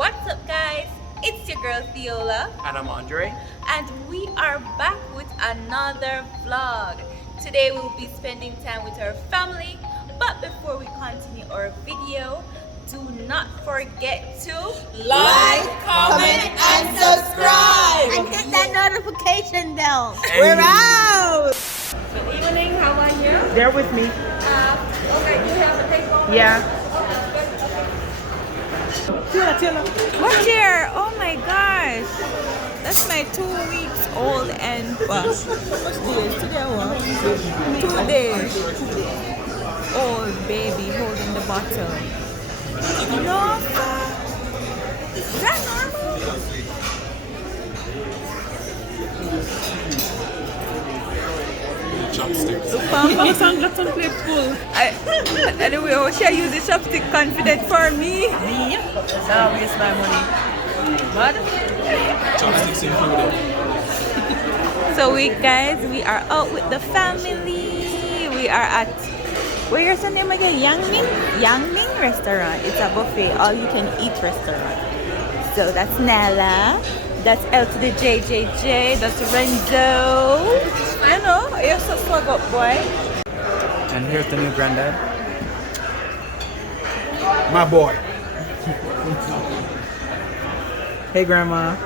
What's up, guys? It's your girl Theola, And I'm Andre. and we are back with another vlog. Today we'll be spending time with our family, but before we continue our video, do not forget to Like, comment, and subscribe. And hit that notification bell. We're out. Good evening. How are you? They're with me. Okay, you have a take home? Yeah. Tila. What's here? Oh my gosh. That's my 2 weeks old and days today. What? 2 days old baby holding the bottle. No, is that normal? Chopsticks. Anyway, how should I use the chopstick confident for me? Now waste my money. What? Chopsticks included. So we are out with the family. We are at, where's the name again? Yangming restaurant. It's a buffet, all you can eat restaurant. So that's Nella. That's L to the JJJ. That's Renzo. You know, you're so swag up, boy. And here's the new granddad. My boy. Hey, Grandma.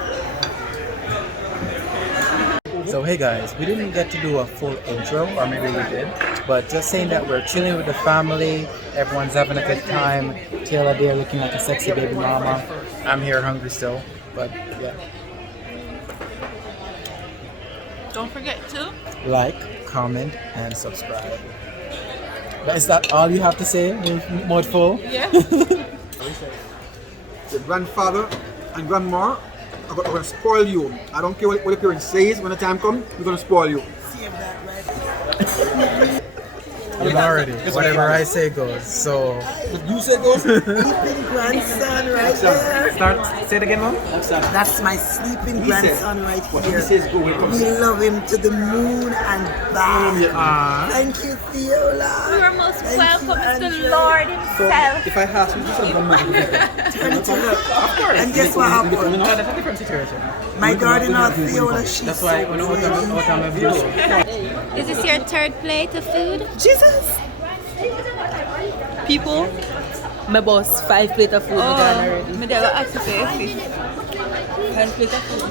So, hey guys, we didn't get to do a full intro, or maybe we did, but just saying that we're chilling with the family, everyone's having a good time. Taylor there looking like a sexy baby mama. I'm here hungry still, but yeah. Don't forget to Like, comment, and subscribe. But is that all you have to say, Mudful? Yeah. The grandfather and grandma are going to spoil you. I don't care what the parent says. When the time comes, we're going to spoil you. Already, whatever I say goes. So, You say goes. Sleeping grandson right there. say it again, Mom. That's my sleeping grandson right What he here. says go when it comes. We love him to the moon and back. Thank you, Theola. You are most Thank welcome, you, Mr. Andre. Lord himself. If I ask you to do something, And guess what happened? That's a different situation. My gardener Theola, she's That's why when I was on my view. Is this your third plate of food? Jesus. People, my boss 5 plate of food done already. Me never asked to pay 5 plate of food.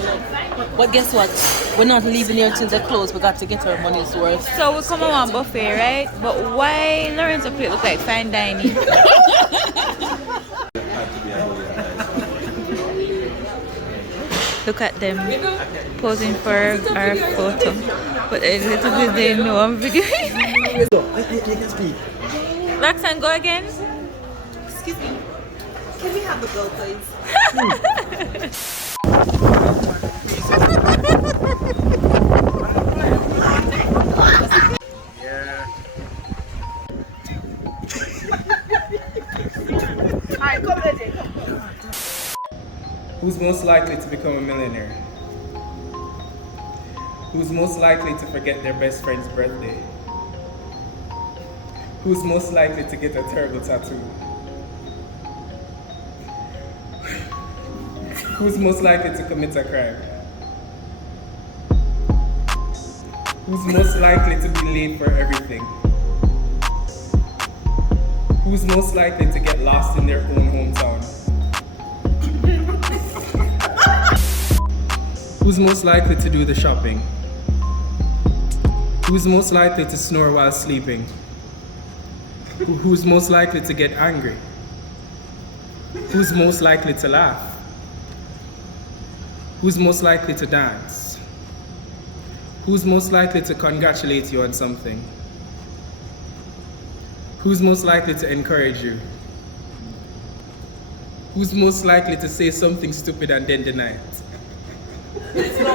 But guess what? We're not leaving here till they close. We got to get our money's worth. So we come on buffet, right? But why Lorenzo plate look like fine dining? Look at them posing for our photo. But a little bit they know I'm videoing. You can speak. Roxanne, go again. Excuse me. Can we have the bill, please? Who's most likely to become a millionaire? Who's most likely to forget their best friend's birthday? Who's most likely to get a terrible tattoo? Who's most likely to commit a crime? Who's most likely to be late for everything? Who's most likely to get lost in their own hometown? Who's most likely to do the shopping? Who's most likely to snore while sleeping? Who's most likely to get angry? Who's most likely to laugh? Who's most likely to dance? Who's most likely to congratulate you on something? Who's most likely to encourage you? Who's most likely to say something stupid and then deny it? Let's go.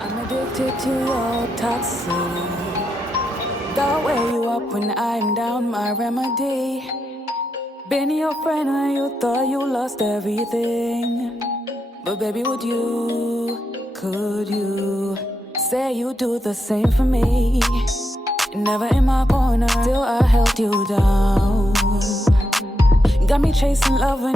I'm addicted to your toxicity. That way you up when I'm down, my remedy. Been your friend when you thought you lost everything. But baby, could you say you do the same for me. Never in my corner, till I held you down. Got me chasing love when